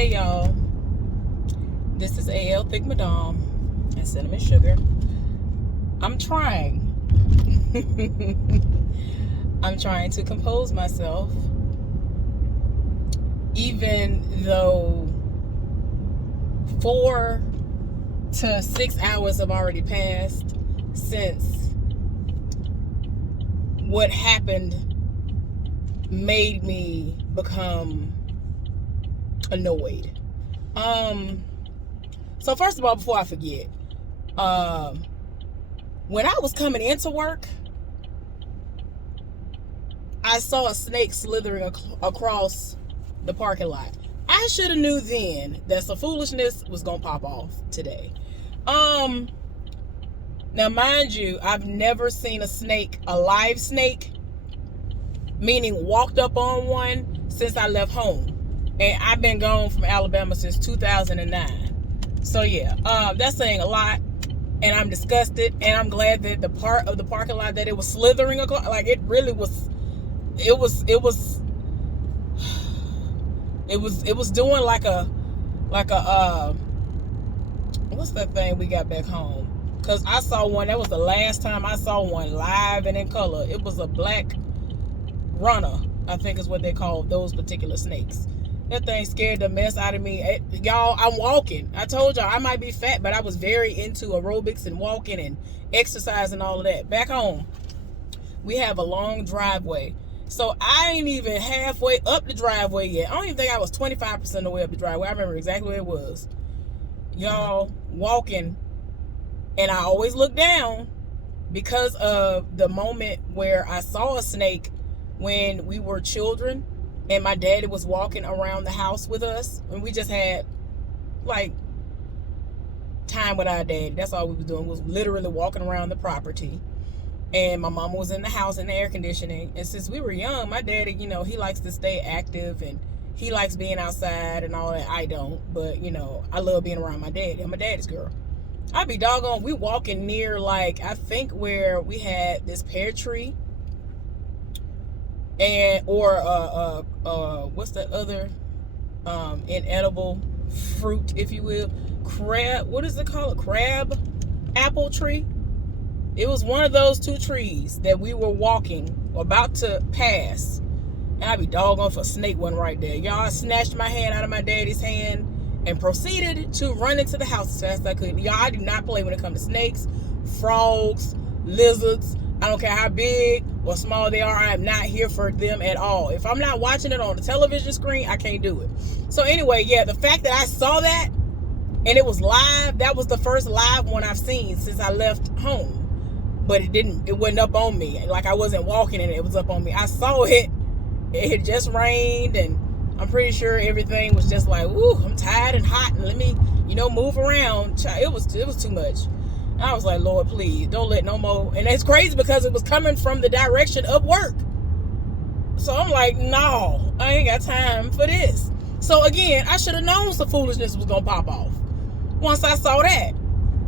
Hey y'all, this is AL Thick Madame and Cinnamon Sugar. I'm trying. I'm trying to compose myself, even though 4 to 6 hours have already passed since what happened made me become annoyed. So first of all, before I forget, when I was coming into work, I saw a snake slithering across the parking lot. I should have knew then that some foolishness was gonna pop off today. Now mind you, I've never seen a live snake, meaning walked up on one, since I left home. And I've been gone from Alabama since 2009. So yeah, that's saying a lot. And I'm disgusted. And I'm glad that the part of the parking lot that it was slithering across, like it really was, it was doing like a what's that thing we got back home? Because I saw one, that was the last time I saw one live and in color. It was a black runner, I think is what they call those particular snakes. That thing scared the mess out of me. Y'all, I'm walking. I told y'all I might be fat, but I was very into aerobics and walking and exercise and all of that. Back home, we have a long driveway. So I ain't even halfway up the driveway yet. I don't even think I was 25% of the way up the driveway. I remember exactly where it was. Y'all, walking, and I always look down because of the moment where I saw a snake when we were children. And my daddy was walking around the house with us. And we just had, like, time with our daddy. That's all we was doing, was literally walking around the property. And my mama was in the house in the air conditioning. And since we were young, my daddy, he likes to stay active. And he likes being outside and all that. I don't. But, I love being around my daddy. I'm a daddy's girl. I'd be doggone, we walking near, like, I think where we had this pear tree. And what's the other inedible fruit, if you will? Crab, what is it called? A crab apple tree? It was one of those two trees that we were walking, about to pass. And I'd be doggone if a snake wasn't right there. Y'all, I snatched my hand out of my daddy's hand and proceeded to run into the house as fast as I could. Y'all, I do not play when it comes to snakes, frogs, lizards. I don't care how big or small they are. I am not here for them at all. If I'm not watching it on the television screen, I can't do it. So anyway, yeah, the fact that I saw that and it was live, that was the first live one I've seen since I left home. But it wasn't up on me. Like I wasn't walking and it was up on me. I saw it. It had just rained and I'm pretty sure everything was just like, ooh, I'm tired and hot and let me, move around. It was too much. I was like, Lord, please, don't let no more. And it's crazy because it was coming from the direction of work. So I'm like, no, I ain't got time for this. So again, I should have known some foolishness was going to pop off once I saw that.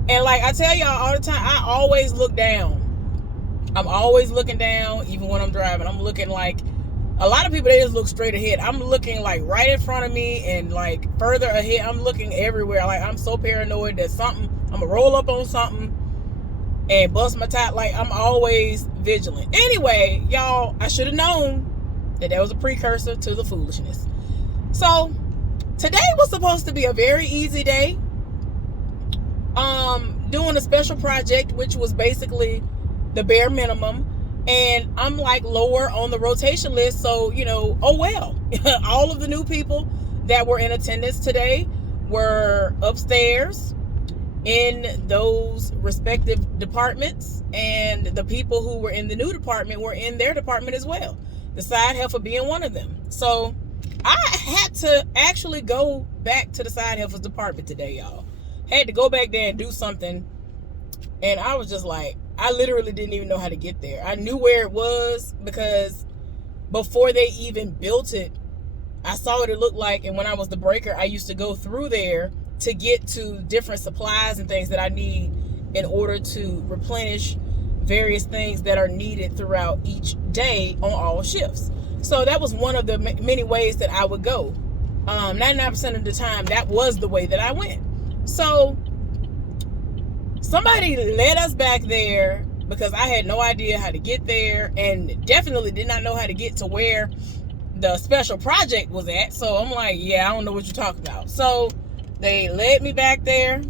And like I tell y'all all the time, I always look down. I'm always looking down, even when I'm driving. I'm looking like, a lot of people, they just look straight ahead. I'm looking like right in front of me and like further ahead. I'm looking everywhere. Like I'm so paranoid that I'm gonna roll up on something and bust my top. Like I'm always vigilant. Anyway, y'all, I should have known that was a precursor to the foolishness. So today was supposed to be a very easy day. Doing a special project, which was basically the bare minimum. And I'm like lower on the rotation list. So, oh well. All of the new people that were in attendance today were upstairs in those respective departments. And the people who were in the new department were in their department as well. The side heifer being one of them. So I had to actually go back to the side heifer's department today, y'all. Had to go back there and do something. And I was just like, I literally didn't even know how to get there. I knew where it was because before they even built it, I saw what it looked like. And when I was the breaker, I used to go through there to get to different supplies and things that I need in order to replenish various things that are needed throughout each day on all shifts. So that was one of the many ways that I would go. 99% of the time, that was the way that I went. So somebody led us back there because I had no idea how to get there, and definitely did not know how to get to where the special project was at. So I'm like, yeah, I don't know what you're talking about. So they led me back there,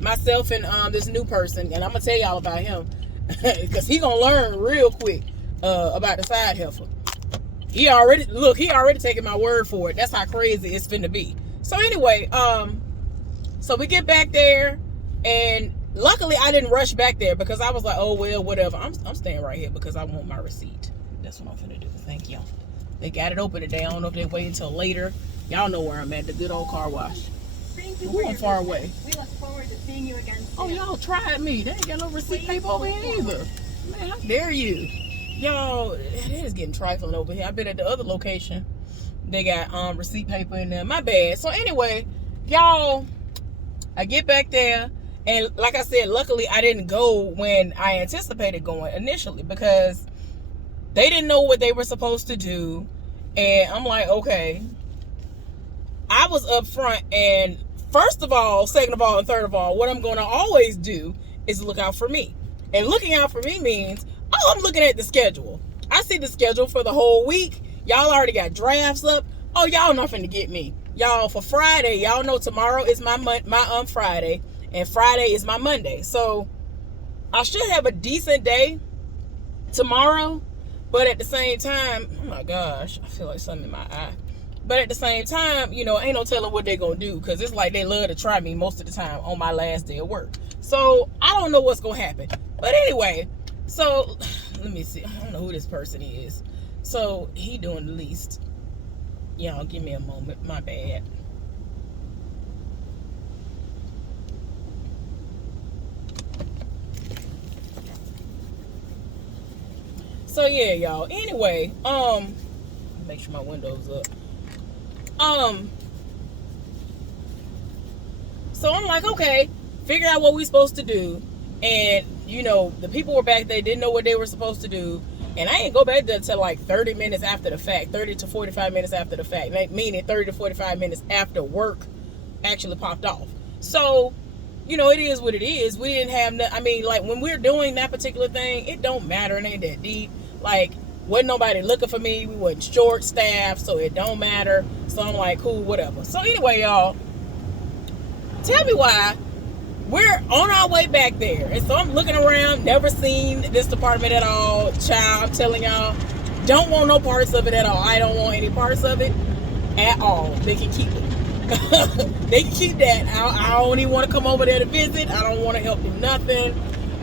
myself and this new person, and I'm gonna tell y'all about him because he gonna learn real quick about the side heifer. He already taking my word for it. That's how crazy it's finna be. So anyway, so we get back there, and luckily I didn't rush back there because I was like, oh well, whatever. I'm staying right here because I want my receipt. That's what I'm finna do. Thank y'all. They got it open today. I don't know if they wait until later. Y'all know where I'm at, the good old car wash. Thank you. We're going far away. We look forward to seeing you again soon. Oh, y'all tried me. They ain't got no receipt paper over here either. Man, how dare you? Y'all, it is getting trifling over here. I've been at the other location. They got receipt paper in there. My bad. So anyway, y'all, I get back there, and like I said, luckily I didn't go when I anticipated going initially because they didn't know what they were supposed to do. And I'm like, okay. I was up front, and first of all, second of all, and third of all, what I'm going to always do is look out for me. And looking out for me means, oh, I'm looking at the schedule. I see the schedule for the whole week. Y'all already got drafts up. Oh, y'all nothing to get me. Y'all, for Friday, y'all know tomorrow is my Friday, and Friday is my Monday. So I should have a decent day tomorrow, but at the same time, oh my gosh, I feel like something in my eye. But at the same time, you know, ain't no telling what they're going to do, because it's like they love to try me most of the time on my last day of work. So I don't know what's going to happen. But anyway, so let me see. I don't know who this person is. So he doing the least. Y'all, give me a moment. My bad. So yeah, y'all. Anyway, make sure my window's up. So I'm like, okay, figure out what we're supposed to do. And, you know, the people were back there, didn't know what they were supposed to do. And I ain't go back there until like 30 minutes after the fact, 30 to 45 minutes after the fact, meaning 30 to 45 minutes after work actually popped off. So, you know, it is what it is. We didn't have, I mean, like when we're doing that particular thing, it don't matter. It ain't that deep. Like, wasn't nobody looking for me. We wasn't short staffed, so it don't matter. So I'm like, cool, whatever. So anyway, y'all, tell me why we're on our way back there. And so I'm looking around, never seen this department at all. Child, I'm telling y'all, don't want no parts of it at all. I don't want any parts of it at all. They can keep it. They can keep that. I don't even want to come over there to visit. I don't want to help them nothing.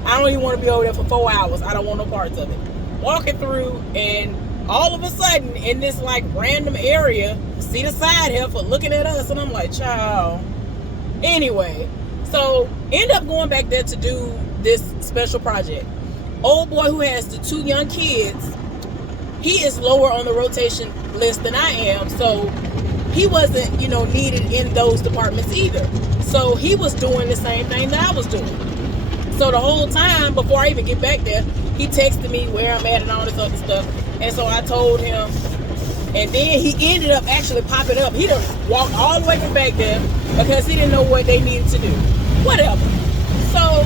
I don't even want to be over there for 4 hours. I don't want no parts of it. Walking through, and all of a sudden in this like random area, see the side heifer looking at us, and I'm like, child. Anyway, so end up going back there to do this special project. Old boy who has the 2 young kids, he is lower on the rotation list than I am, so he wasn't, you know, needed in those departments either. So he was doing the same thing that I was doing. So the whole time before I even get back there, he texted me where I'm at and all this other stuff. And so I told him, and then he ended up actually popping up. He done walked all the way from back there because he didn't know what they needed to do. Whatever. So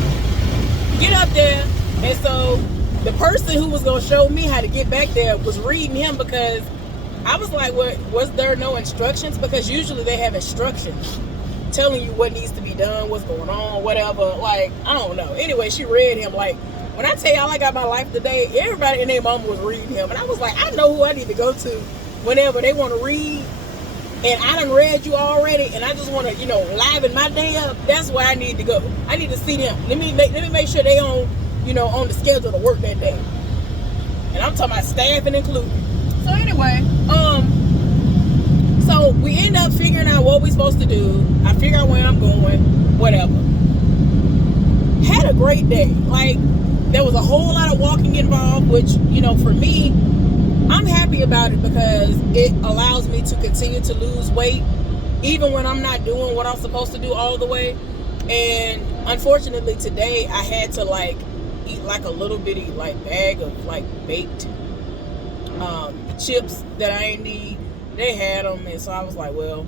get up there, and so the person who was going to show me how to get back there was reading him, because I was like, was there no instructions? Because usually they have instructions telling you what needs to be done, what's going on, whatever. Like, I don't know. Anyway, she read him. Like, when I tell y'all I got my life today, everybody and their mama was reading him. And I was like, I know who I need to go to whenever they want to read. And I done read you already, and I just want to, you know, liven my day up. That's where I need to go. I need to see them. Let me make sure they on, you know, on the schedule to work that day. And I'm talking about staffing included. So anyway, so we end up figuring out what we're supposed to do. I figure out where I'm going, whatever. Had a great day. Like, there was a whole lot of walking involved, which, you know, for me, I'm happy about it because it allows me to continue to lose weight even when I'm not doing what I'm supposed to do all the way. And unfortunately today I had to like eat like a little bitty like bag of like baked chips that I ain't need. they had them, and so I was like, well,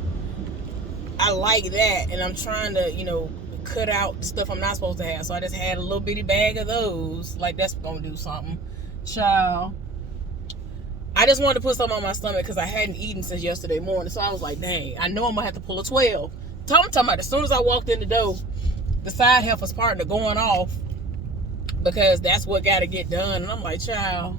I like that, and I'm trying to, cut out the stuff I'm not supposed to have. So I just had a little bitty bag of those. Like, that's gonna do something. Child. I just wanted to put something on my stomach because I hadn't eaten since yesterday morning. So I was like, dang, I know I'm gonna have to pull a 12. I'm talking about as soon as I walked in the door, the side heifer's partner going off because that's what got to get done. And I'm like, child,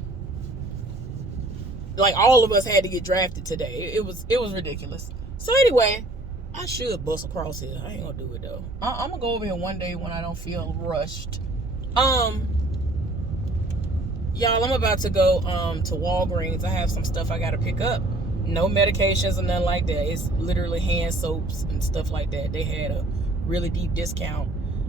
like all of us had to get drafted today. It was ridiculous. So anyway, I should bust across here. I ain't gonna do it though. I'm gonna go over here one day when I don't feel rushed. Y'all, I'm about to go to Walgreens. I have some stuff I gotta pick up. No medications or nothing like that. It's literally hand soaps and stuff like that. They had a really deep discount.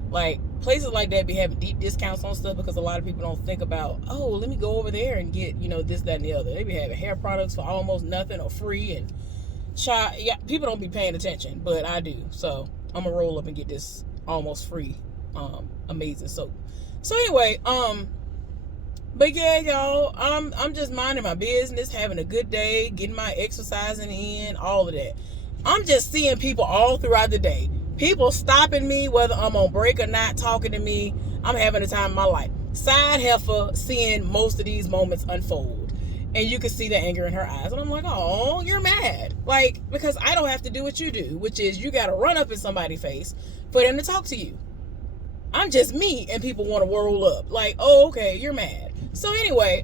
Like, places like that be having deep discounts on stuff because a lot of people don't think about, oh, let me go over there and get, this, that, and the other. They be having hair products for almost nothing or free, and yeah, people don't be paying attention, but I do. So I'm gonna roll up and get this almost free amazing soap. So anyway, but yeah, y'all, I'm just minding my business, having a good day, getting my exercising in, all of that. I'm just seeing people all throughout the day. People stopping me, whether I'm on break or not, talking to me. I'm having the time of my life. Side heifer seeing most of these moments unfold. And you can see the anger in her eyes. And I'm like, oh, you're mad. Like, because I don't have to do what you do, which is you got to run up in somebody's face for them to talk to you. I'm just me, and people want to roll up. Like, oh, okay, you're mad. So anyway,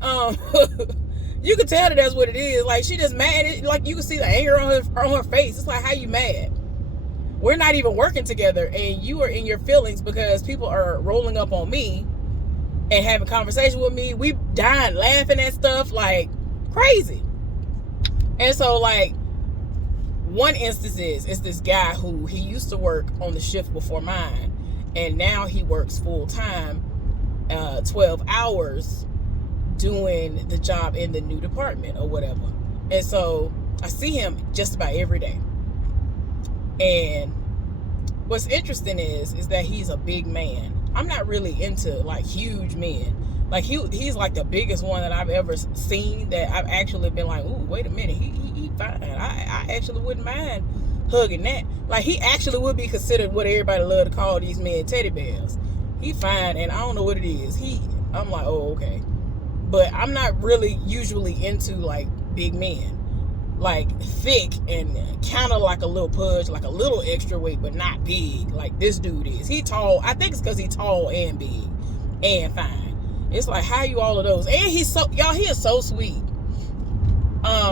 you can tell that that's what it is. Like, she just mad. Like, you can see the anger on her face. It's like, how you mad? We're not even working together, and you are in your feelings because people are rolling up on me and having conversation with me. We dying laughing at stuff like crazy. And so, like, one instance is this guy who he used to work on the shift before mine, and now he works full time, 12 hours doing the job in the new department or whatever. And so I see him just about every day. And what's interesting is that he's a big man. I'm not really into like huge men. Like he's like the biggest one that I've ever seen that I've actually been like, ooh, wait a minute, he fine. I actually wouldn't mind hugging that. Like, he actually would be considered what everybody love to call these men, teddy bears. He fine, and I don't know what it is. I'm like, oh, okay. But I'm not really usually into like big men. Like thick and kind of like a little pudge, like a little extra weight, but not big like this dude is. He tall. I think it's because he's tall and big and fine. It's like, how you all of those? And he is so sweet.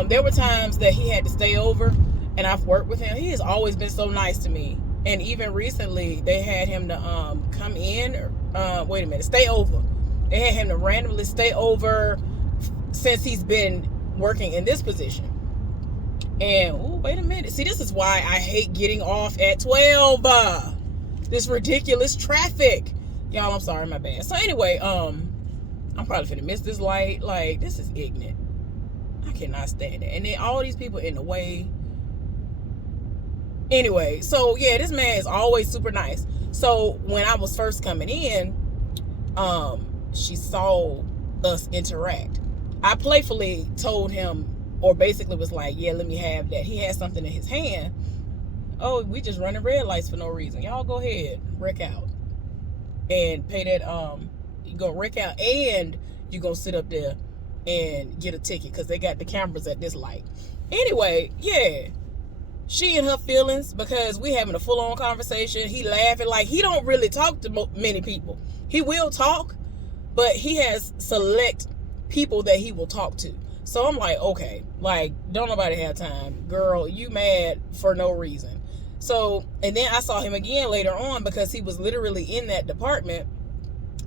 There were times that he had to stay over, and I've worked with him. He has always been so nice to me. And even recently, they had him to come in. Stay over. They had him to randomly stay over since he's been working in this position. And, wait a minute. See, this is why I hate getting off at 12. This ridiculous traffic. Y'all, I'm sorry, my bad. So anyway, I'm probably finna miss this light. Like, this is ignorant. I cannot stand it. And then all these people in the way. Anyway, so yeah, this man is always super nice. So when I was first coming in, she saw us interact. I playfully told him, or basically was like, yeah, let me have that. He had something in his hand. Oh, we just running red lights for no reason. Y'all go ahead, wreck out. And pay that, you gonna wreck out, and you gonna sit up there and get a ticket because they got the cameras at this light. Anyway, yeah. She in her feelings because we having a full-on conversation. He laughing. Like, he don't really talk to many people. He will talk, but he has select people that he will talk to. So I'm like, okay, like, don't nobody have time. Girl, you mad for no reason. So, and then I saw him again later on because he was literally in that department.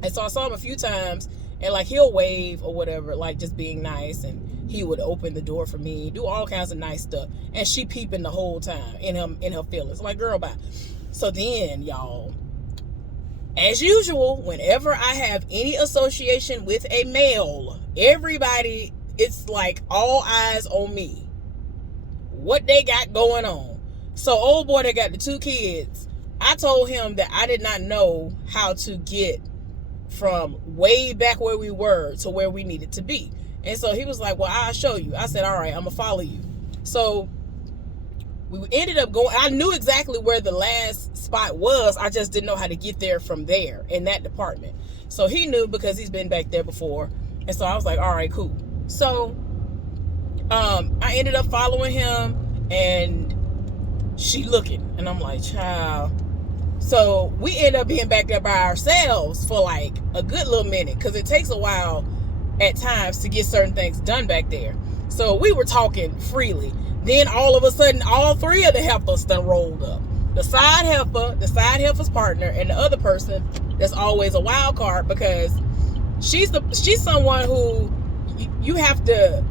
And so I saw him a few times, and like, he'll wave or whatever, like just being nice, and he would open the door for me, do all kinds of nice stuff. And she peeping the whole time in her feelings. Like, girl, bye. So then, y'all, as usual, whenever I have any association with a male, everybody, it's like all eyes on me. What they got going on. So old boy that got the 2 kids, I told him that I did not know how to get from way back where we were to where we needed to be. And so he was like, well, I'll show you. I said, all right, I'm going to follow you. So we ended up going. I knew exactly where the last spot was. I just didn't know how to get there from there in that department. So he knew because he's been back there before. And so I was like, all right, cool. So I ended up following him, and she looking, and I'm like, child. So we end up being back there by ourselves for like a good little minute, because it takes a while at times to get certain things done back there. So we were talking freely. Then all of a sudden, all three of the heifers done rolled up. The side heifer's partner, and the other person that's always a wild card, because she's someone who you have to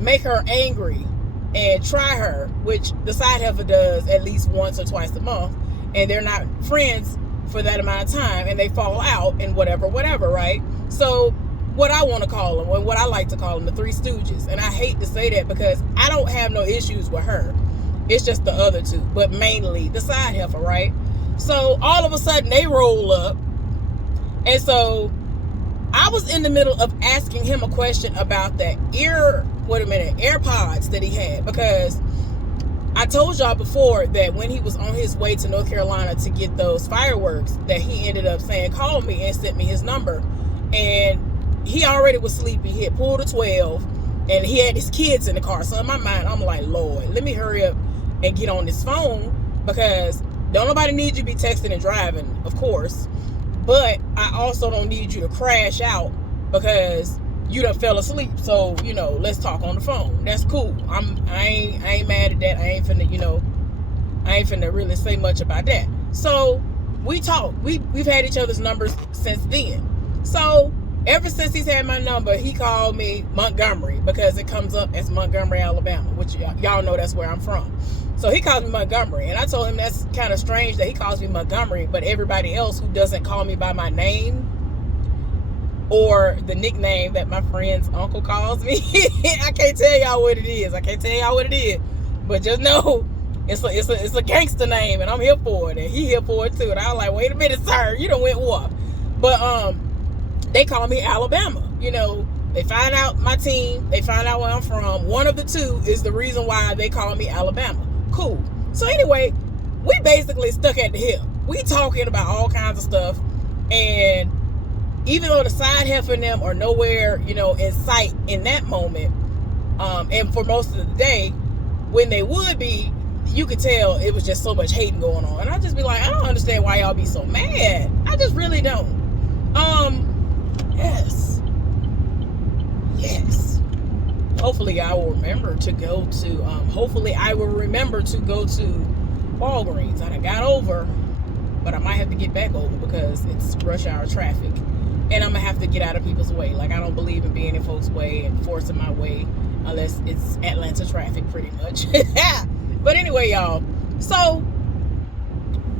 make her angry and try her, which the side heifer does at least once or twice a month, and they're not friends for that amount of time, and they fall out and whatever, right? So what I want to call them, and what I like to call them, the Three Stooges. And I hate to say that because I don't have no issues with her. It's just the other two, but mainly the side heifer, right? So all of a sudden they roll up, and so I was in the middle of asking him a question about that AirPods that he had, because I told y'all before that when he was on his way to North Carolina to get those fireworks, that he ended up saying, call me, and sent me his number. And he already was sleepy. He had pulled a 12, and he had his kids in the car. So in my mind, I'm like, Lord, let me hurry up and get on this phone, because don't nobody need you to be texting and driving, of course. But I also don't need you to crash out because you done fell asleep. So, let's talk on the phone. That's cool. I ain't mad at that. I ain't finna really say much about that. So we talk. We've had each other's numbers since then. So ever since he's had my number, he called me Montgomery, because it comes up as Montgomery, Alabama, which y'all know that's where I'm from. So he calls me Montgomery, and I told him that's kind of strange that he calls me Montgomery, but everybody else who doesn't call me by my name or the nickname that my friend's uncle calls me, I can't tell y'all what it is. But just know it's a gangster name, and I'm here for it, and he here for it too. And I was like, wait a minute, sir, you done went what? But they call me Alabama. They find out my team, they find out where I'm from. One of the two is the reason why they call me Alabama. Cool. So anyway, we basically stuck at the hip. We talking about all kinds of stuff, and even though the side heifer and them are nowhere, in sight in that moment, and for most of the day, when they would be, you could tell it was just so much hating going on. And I just be like, I don't understand why y'all be so mad. I just really don't. Yes. Hopefully I will remember to go to Walgreens. I got over, but I might have to get back over because it's rush hour traffic, and I'm gonna have to get out of people's way. Like, I don't believe in being in folks' way and forcing my way unless it's Atlanta traffic, pretty much. But anyway, y'all, so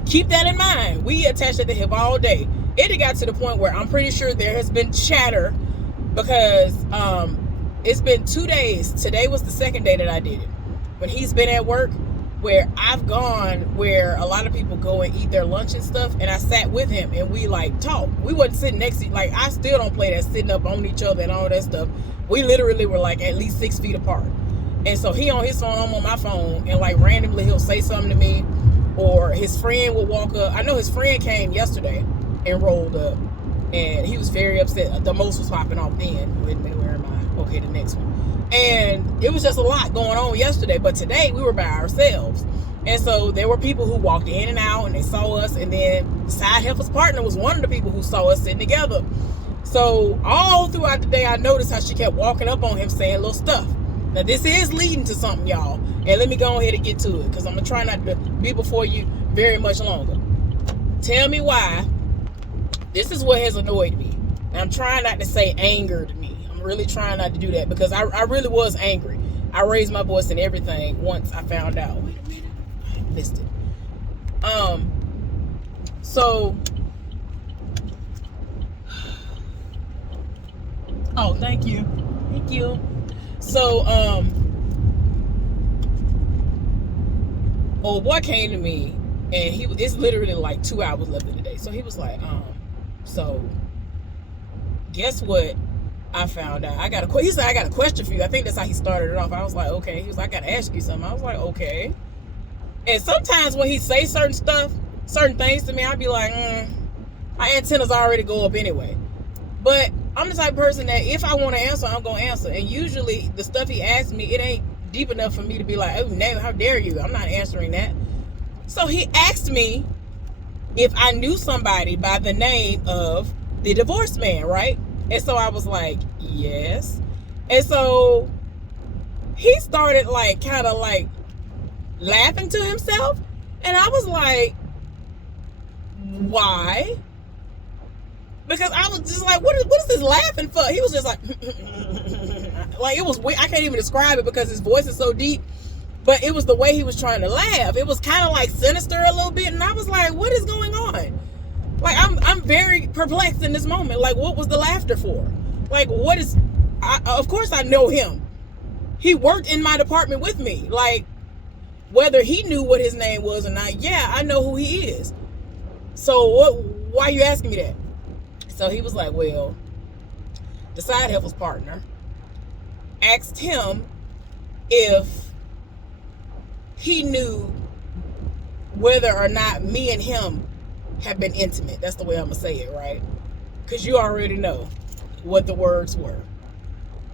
keep that in mind. We attached at the hip all day. It got to the point where I'm pretty sure there has been chatter, because it's been 2 days. Today was the second day that I did it. When he's been at work, where I've gone where a lot of people go and eat their lunch and stuff, and I sat with him and we talked. We wasn't sitting next to, like, I still don't play that sitting up on each other and all that stuff. We literally were like at least 6 feet apart. And so he on his phone, I'm on my phone, and like randomly he'll say something to me, or his friend will walk up. I know his friend came yesterday and rolled up, and he was very upset. The most was popping off then. Wait a minute, where am I? Okay, the next one. And it was just a lot going on yesterday, but today we were by ourselves. And so there were people who walked in and out, and they saw us, and then the side heifer's partner was one of the people who saw us sitting together. So all throughout the day, I noticed how she kept walking up on him saying little stuff. Now this is leading to something, y'all, and let me go ahead and get to it, because I'm gonna try not to be before you very much longer. Tell me why. This is what has annoyed me. And I'm trying not to say angered me. I'm really trying not to do that, because I really was angry. I raised my voice and everything once I found out. Wait a minute, I missed it. So, oh, thank you. So, old boy came to me, and it's literally like 2 hours left in the day. So he was like, so guess what I found out. He said, I got a question for you. I think that's how he started it off. I was like, okay. He was like, I got to ask you something. I was like, okay. And sometimes when he say certain things to me, I'd be like, my antennas already go up anyway. But I'm the type of person that if I want to answer, I'm going to answer. And usually the stuff he asks me, it ain't deep enough for me to be like, oh, no, how dare you? I'm not answering that. So he asked me if I knew somebody by the name of the divorced man, right? And so I was like, yes. And so he started like kind of like laughing to himself. And I was like, why? Because I was just like, what is this laughing for? He was just like, like it was weird. I can't even describe it because his voice is so deep. But it was the way he was trying to laugh. It was kind of like sinister a little bit. And I was like, what is going on? Like, I'm very perplexed in this moment. Like, what was the laughter for? Like, of course I know him. He worked in my department with me. Like, whether he knew what his name was or not, yeah, I know who he is. So why are you asking me that? So he was like, well, the side helper's partner asked him if he knew whether or not me and him have been intimate. That's the way I'm going to say it, right? Because you already know what the words were.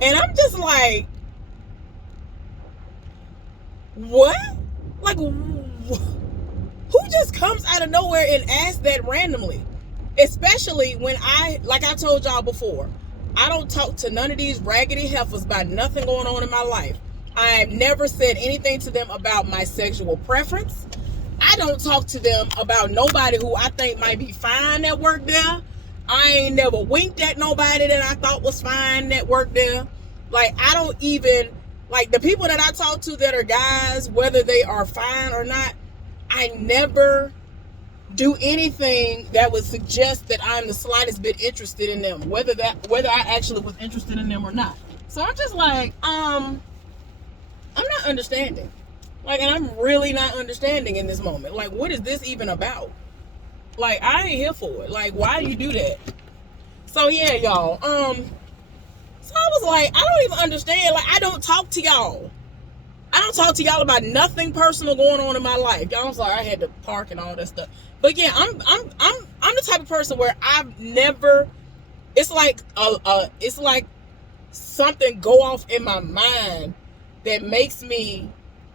And I'm just like, what? Like, who just comes out of nowhere and asks that randomly? Especially when like I told y'all before, I don't talk to none of these raggedy heifers about nothing going on in my life. I've never said anything to them about my sexual preference. I don't talk to them about nobody who I think might be fine that work there. I ain't never winked at nobody that I thought was fine that worked there. Like, I don't even, like, the people that I talk to that are guys, whether they are fine or not, I never do anything that would suggest that I'm the slightest bit interested in them, whether I actually was interested in them or not. So I'm just like, I'm not understanding. Like, and I'm really not understanding in this moment. Like, what is this even about? Like, I ain't here for it. Like, why do you do that? So yeah, y'all. So I was like, I don't even understand. Like, I don't talk to y'all. I don't talk to y'all about nothing personal going on in my life. Y'all was like, I had to park and all that stuff. But yeah, I'm the type of person where I've never. It's like something go off in my mind that makes me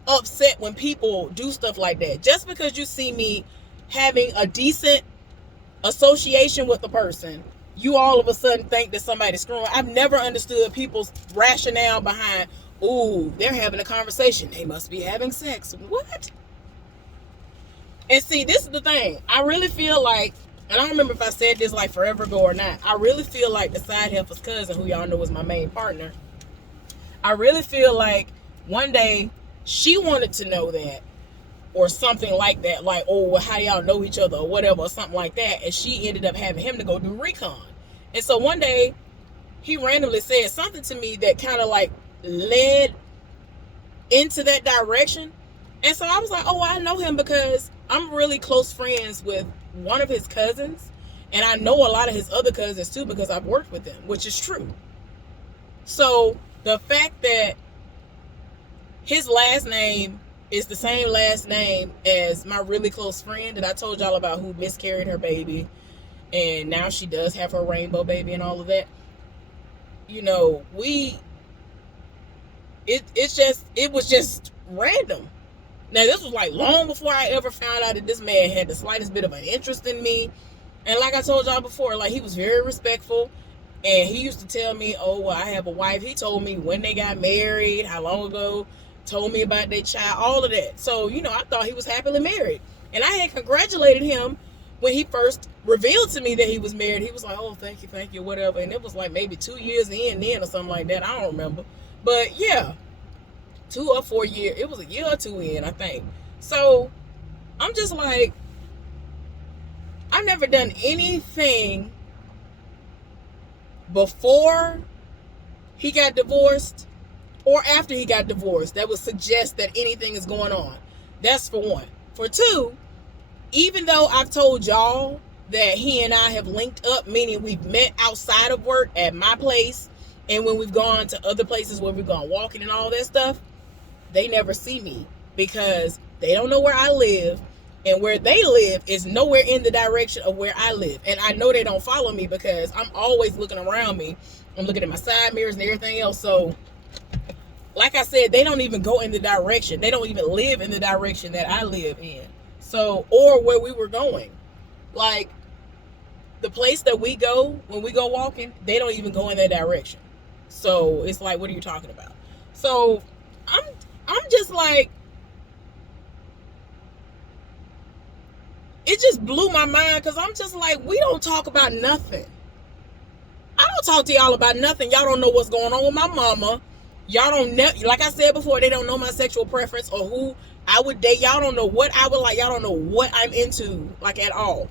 upset when people do stuff like that. Just because you see me having a decent association with a person, you all of a sudden think that somebody's screwing. I've never understood people's rationale behind, ooh, they're having a conversation, they must be having sex. What? And see, this is the thing. I really feel like, and I don't remember if I said this like forever ago or not, I really feel like the side heifer's cousin, who y'all know was my main partner, I really feel like one day she wanted to know that, or something like that, like, oh, well, how do y'all know each other, or whatever, or something like that, and she ended up having him to go do recon. And so one day, he randomly said something to me that kind of like led into that direction. And so I was like, oh, I know him because I'm really close friends with one of his cousins, and I know a lot of his other cousins too because I've worked with them, which is true. So the fact that his last name is the same last name as my really close friend that I told y'all about, who miscarried her baby, and now she does have her rainbow baby and all of that. You know, it was just random. Now, this was like long before I ever found out that this man had the slightest bit of an interest in me. And like I told y'all before, like, he was very respectful. And he used to tell me, oh, well, I have a wife. He told me when they got married, how long ago, told me about their child, all of that. So, you know, I thought he was happily married. And I had congratulated him when he first revealed to me that he was married. He was like, oh, thank you, whatever. And it was like maybe 2 years in then or something like that. I don't remember. But yeah, 2 or 4 years. It was a year or two in, I think. So I'm just like, I've never done anything before he got divorced or after he got divorced that would suggest that anything is going on. That's for one. For two, even though I've told y'all that he and I have linked up, meaning we've met outside of work at my place And when we've gone to other places where we've gone walking and all that stuff, they never see me because they don't know where I live. And where they live is nowhere in the direction of where I live. And I know they don't follow me because I'm always looking around me. I'm looking at my side mirrors and everything else. So, like I said, they don't even go in the direction. They don't even live in the direction that I live in. So, or where we were going. Like, the place that we go, when we go walking, they don't even go in that direction. So, it's like, what are you talking about? So, I'm just like, it just blew my mind because I'm just like, we don't talk about nothing. I don't talk to y'all about nothing. Y'all don't know what's going on with my mama. Y'all don't know, like I said before, they don't know my sexual preference or who I would date. Y'all don't know what I would like. Y'all don't know what I'm into, like, at all.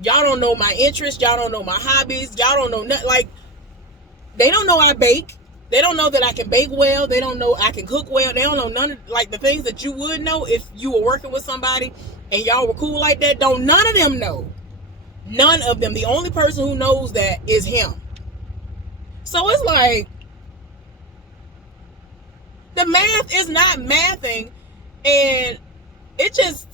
Y'all don't know my interests. Y'all don't know my hobbies. Y'all don't know nothing. Like, they don't know I bake. They don't know that I can bake well. They don't know I can cook well. They don't know none of, like, the things that you would know if you were working with somebody and y'all were cool like that. None of them know. None of them. The only person who knows that is him. So it's like, the math is not mathing, and it just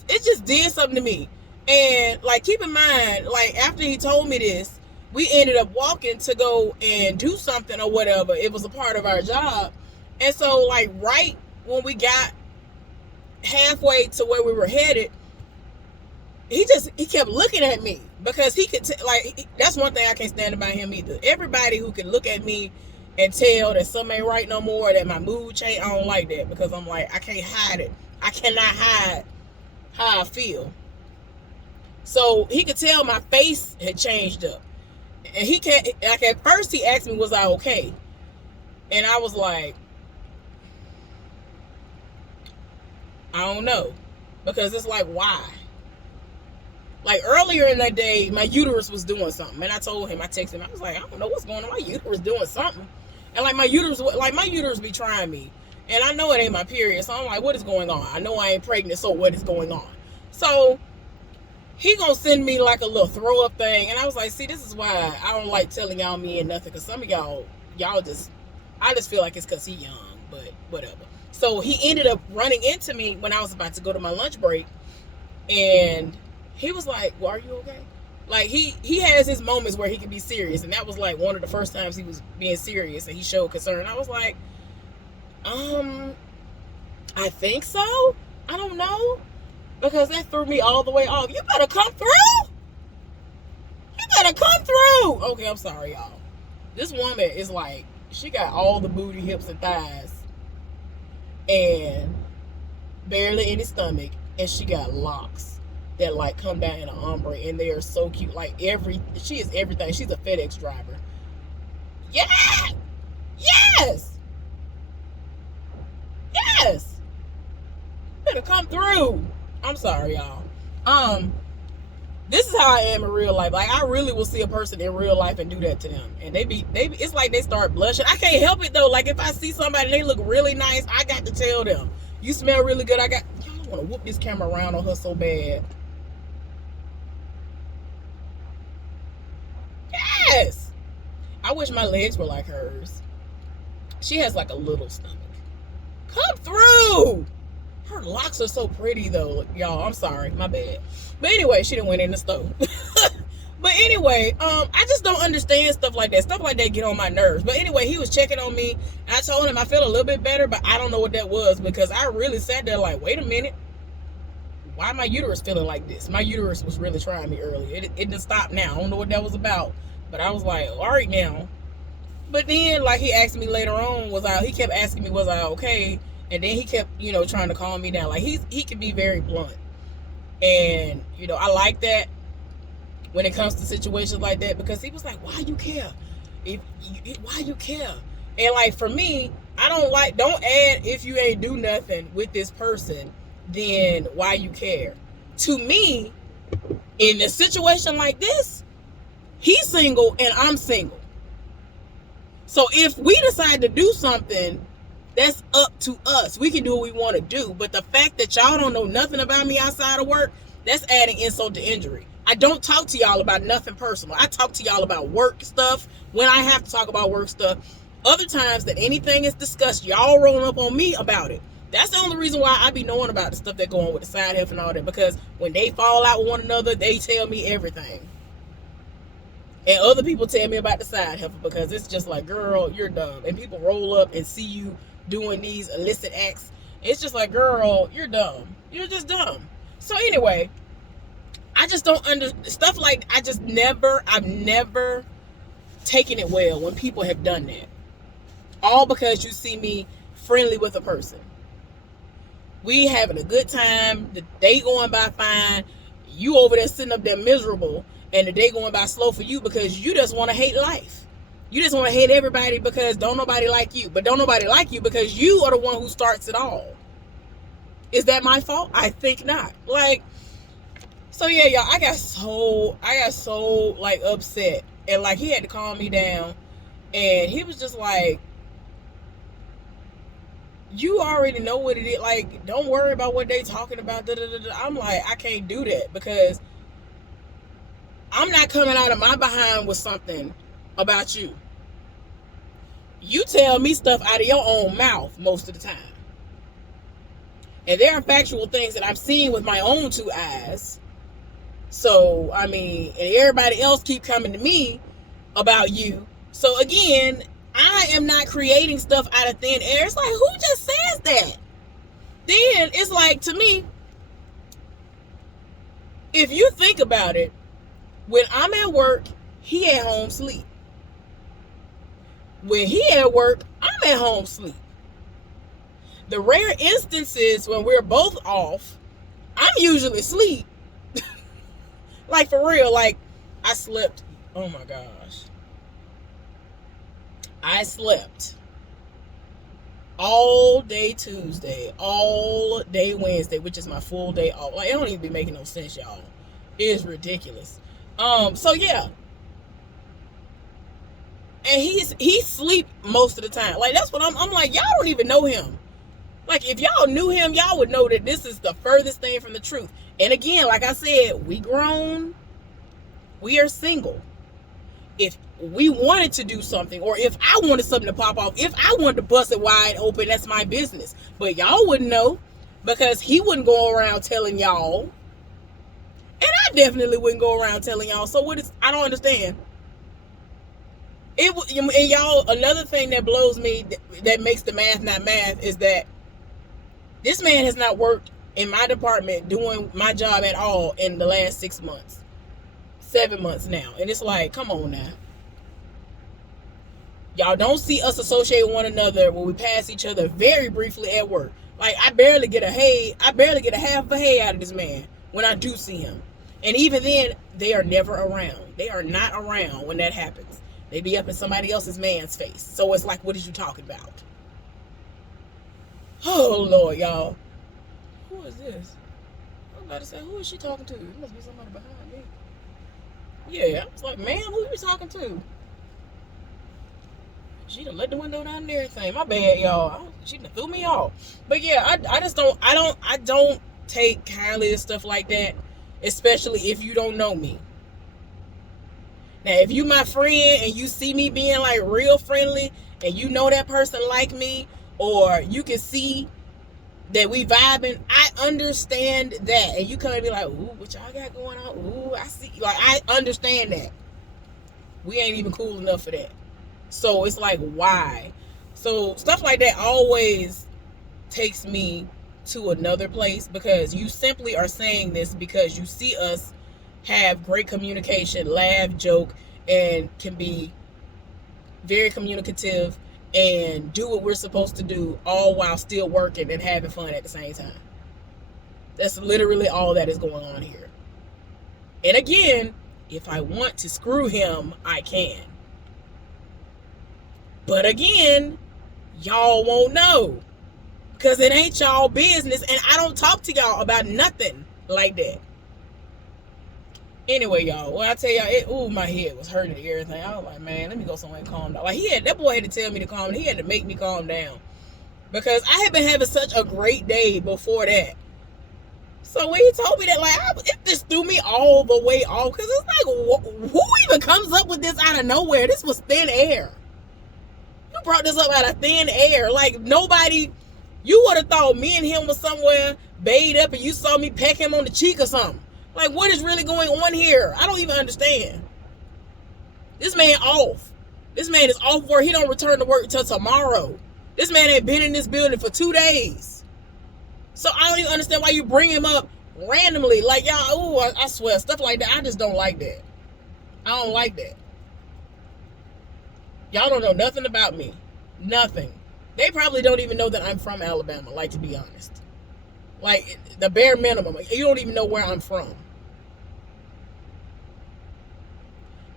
did something to me. And, like, keep in mind, like, after he told me this, we ended up walking to go and do something or whatever. It was a part of our job. And so, like, right when we got halfway to where we were headed, he kept looking at me because he could, that's one thing I can't stand about him either. Everybody who can look at me and tell that something ain't right no more, that my mood changed, I don't like that because I'm like, I can't hide it. I cannot hide how I feel. So he could tell my face had changed up. And he can't, like, at first he asked me, was I okay? And I was like, I don't know. Because it's like, why? Like, earlier in that day, my uterus was doing something. And I told him, I texted him, I was like, I don't know what's going on. My uterus doing something. And my uterus be trying me. And I know it ain't my period. So I'm like, what is going on? I know I ain't pregnant, so what is going on? So he gonna send me like a little throw up thing. And I was like, see, this is why I don't like telling y'all me and nothing. Because some of y'all just, I just feel like it's because he young, but whatever. So he ended up running into me when I was about to go to my lunch break. And he was like, well, are you okay? Like, he has his moments where he can be serious. And that was like one of the first times he was being serious and he showed concern. I was like, I think so. I don't know. Because that threw me all the way off. You better come through. You better come through. Okay, I'm sorry, y'all. This woman is like, she got all the booty, hips, and thighs. And barely any stomach. And she got locks that, like, come down in an ombre. And they are so cute. Like, she is everything. She's a FedEx driver. Yeah! Yes! Yes! You better come through. I'm sorry, y'all. This is how I am in real life. Like, I really will see a person in real life and do that to them. And they be it's like they start blushing. I can't help it, though. Like, if I see somebody and they look really nice, I got to tell them, you smell really good. Y'all want to whoop this camera around on her so bad. Yes! I wish my legs were like hers. She has, like, a little stomach. Come through! Her locks are so pretty, though, y'all. I'm sorry, my bad. But anyway, she done went in the stove. But anyway, I just don't understand stuff like that. Stuff like that get on my nerves. But anyway, he was checking on me, and I told him I feel a little bit better, but I don't know what that was because I really sat there like, wait a minute. Why my uterus feeling like this? My uterus was really trying me earlier. It didn't stop now. I don't know what that was about. But I was like, all right now. But then, like, he asked me later on, he kept asking me, was I okay? And then he kept, trying to calm me down. Like, he can be very blunt. And, I like that when it comes to situations like that. Because he was like, why you care? Why you care? And, like, for me, don't add if you ain't do nothing with this person, then why you care? To me, in a situation like this, he's single and I'm single. So if we decide to do something, that's up to us. We can do what we want to do. But the fact that y'all don't know nothing about me outside of work, that's adding insult to injury. I don't talk to y'all about nothing personal. I talk to y'all about work stuff when I have to talk about work stuff. Other times that anything is discussed, y'all rolling up on me about it. That's the only reason why I be knowing about the stuff that go on with the side heifer and all that, because when they fall out with one another, they tell me everything. And other people tell me about the side heifer, because it's just like, girl, you're dumb. And people roll up and see you doing these illicit acts. It's just like, girl, you're dumb. You're just dumb. So anyway, I just don't understand stuff like, I've never taken it well when people have done that. All because you see me friendly with a person. We having a good time, the day going by fine, you over there sitting up there miserable, and the day going by slow for you because you just want to hate life. You just want to hate everybody because don't nobody like you. But don't nobody like you because you are the one who starts it all. Is that my fault? I think not. Like, so yeah, y'all, I got so like upset. And like, he had to calm me down. And he was just like, you already know what it is. Like, don't worry about what they talking about. Da, da, da, da. I'm like, I can't do that because I'm not coming out of my behind with something about you. You tell me stuff out of your own mouth most of the time. And there are factual things that I've seen with my own two eyes. So, I mean, and everybody else keep coming to me about you. So again, I am not creating stuff out of thin air. It's like, who just says that? Then it's like, to me, if you think about it, when I'm at work, he at home sleep. When he at work, I'm at home sleep. The rare instances when we're both off, I'm usually asleep. Like, for real, like, I slept, oh my gosh. I slept all day Tuesday, all day Wednesday, which is my full day off. Like, it don't even be making no sense, y'all. It is ridiculous. So yeah. And he sleep most of the time. Like, that's what I'm like, y'all don't even know him. Like, if y'all knew him, y'all would know that this is the furthest thing from the truth. And again, like I said, we grown. We are single. If we wanted to do something, or if I wanted something to pop off, if I wanted to bust it wide open, that's my business. But y'all wouldn't know, because he wouldn't go around telling y'all. And I definitely wouldn't go around telling y'all. So what is, I don't understand. And y'all, another thing that blows me, that makes the math not math, is that this man has not worked in my department doing my job at all in the last 6 months. 7 months now. And it's like, come on now. Y'all don't see us associate with one another when we pass each other very briefly at work. Like, I barely get a half of a hey out of this man when I do see him. And even then, they are never around. They are not around when that happens. They be up in somebody else's man's face. So it's like, what is you talking about? Oh, Lord, y'all. Who is this? I was about to say, who is she talking to? It must be somebody behind me. Yeah, I was like, ma'am, who you talking to? She done let the window down and everything. My bad, y'all. She done threw me off. But yeah, I just don't, I don't take kindly to stuff like that, especially if you don't know me. Now, if you my friend and you see me being like real friendly and you know that person like me, or you can see that we vibing, I understand that. And you come and be like, ooh, what y'all got going on? Ooh, I see. Like, I understand that. We ain't even cool enough for that. So it's like, why? So stuff like that always takes me to another place, because you simply are saying this because you see us have great communication, laugh, joke, and can be very communicative and do what we're supposed to do, all while still working and having fun at the same time. That's literally all that is going on here. And again, if I want to screw him, I can. But again, y'all won't know, because it ain't y'all business, and I don't talk to y'all about nothing like that. Anyway, y'all, when I tell y'all, my head was hurting and everything. I was like, man, let me go somewhere and calm down. Like, that boy had to tell me to calm down. He had to make me calm down, because I had been having such a great day before that. So when he told me that, like, it just threw me all the way off, because it's like, who even comes up with this out of nowhere? This was thin air. You brought this up out of thin air. Like, nobody, you would have thought me and him was somewhere bayed up and you saw me peck him on the cheek or something. Like, what is really going on here? I don't even understand. This man off. This man is off work. He don't return to work until tomorrow. This man ain't been in this building for 2 days. So I don't even understand why you bring him up randomly. Like, y'all, I swear, stuff like that, I just don't like that. I don't like that. Y'all don't know nothing about me. Nothing. They probably don't even know that I'm from Alabama, like, to be honest. Like, the bare minimum. You don't even know where I'm from.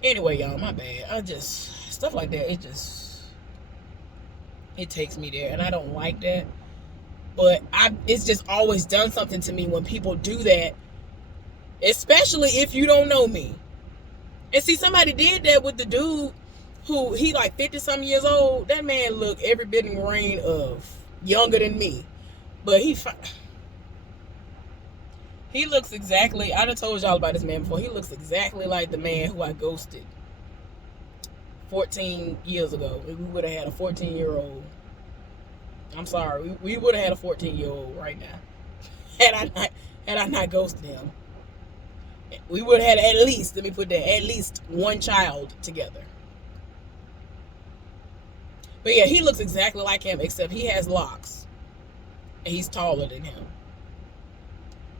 Anyway, y'all, my bad. Stuff like that, it takes me there, and I don't like that. But it's just always done something to me when people do that, especially if you don't know me. And see, somebody did that with the dude who, he like 50-something years old. That man looked every bit in grain of younger than me. But he looks exactly, I done told y'all about this man before. He looks exactly like the man who I ghosted 14 years ago. We would have had a 14-year-old. I'm sorry. We would have had a 14-year-old right now. Had I not ghosted him. We would have had at least one child together. But yeah, he looks exactly like him, except he has locks. And he's taller than him.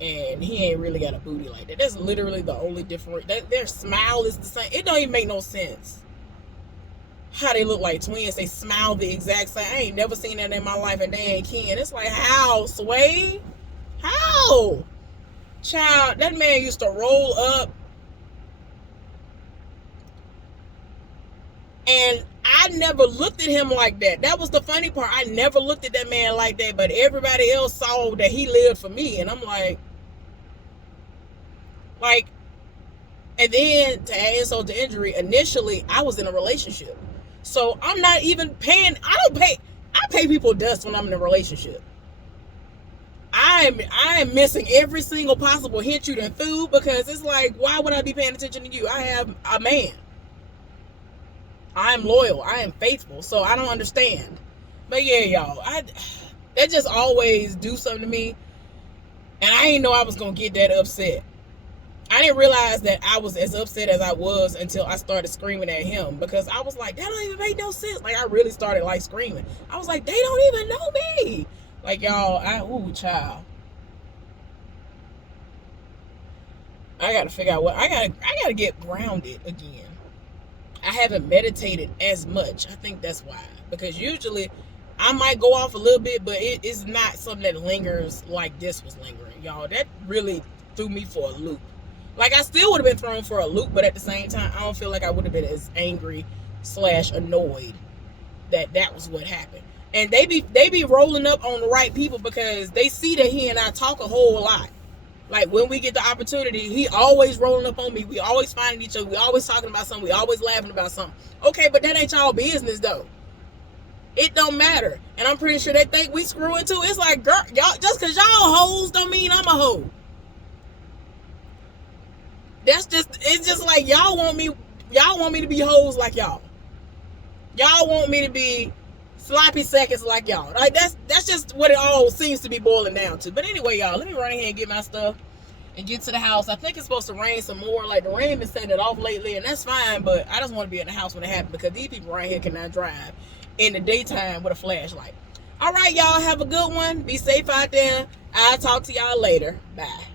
And he ain't really got a booty like that. That's literally the only difference. Their smile is the same. It don't even make no sense how they look like twins. They smile the exact same. I ain't never seen that in my life, and they ain't kin. It's like, how, Sway? How? Child, that man used to roll up. And I never looked at him like that. That was the funny part. I never looked at that man like that, but everybody else saw that he lived for me. And I'm like, and then to add insult to injury, initially I was in a relationship. So I'm not even paying, I pay people dust when I'm in a relationship. I am missing every single possible hint you done threw, because it's like, why would I be paying attention to you? I have a man. I am loyal. I am faithful. So I don't understand. But yeah, y'all, they just always do something to me. And I didn't know I was going to get that upset. I didn't realize that I was as upset as I was until I started screaming at him, because I was like, that don't even make no sense. Like, I really started like screaming. I was like, they don't even know me. Like, y'all, child. I got to figure out I got to get grounded again. I haven't meditated as much. I think that's why. Because usually I might go off a little bit, but it's not something that lingers like this was lingering. Y'all, that really threw me for a loop. Like, I still would have been thrown for a loop, but at the same time, I don't feel like I would have been as angry / annoyed that was what happened. And they be rolling up on the right people, because they see that he and I talk a whole lot. Like, when we get the opportunity, he always rolling up on me. We always finding each other. We always talking about something. We always laughing about something. Okay, but that ain't y'all business, though. It don't matter. And I'm pretty sure they think we screwing too. It's like, girl, y'all, just because y'all hoes don't mean I'm a hoe. It's just like, y'all want me to be hoes like y'all. Y'all want me to be sloppy seconds like y'all. Like, that's just what it all seems to be boiling down to. But anyway, y'all, let me run ahead and get my stuff and get to the house. I think it's supposed to rain some more. Like, the rain been setting it off lately, and that's fine, but I just want to be in the house when it happens, because these people right here cannot drive in the daytime with a flashlight. All right, y'all, have a good one. Be safe out there. I'll talk to y'all later. Bye.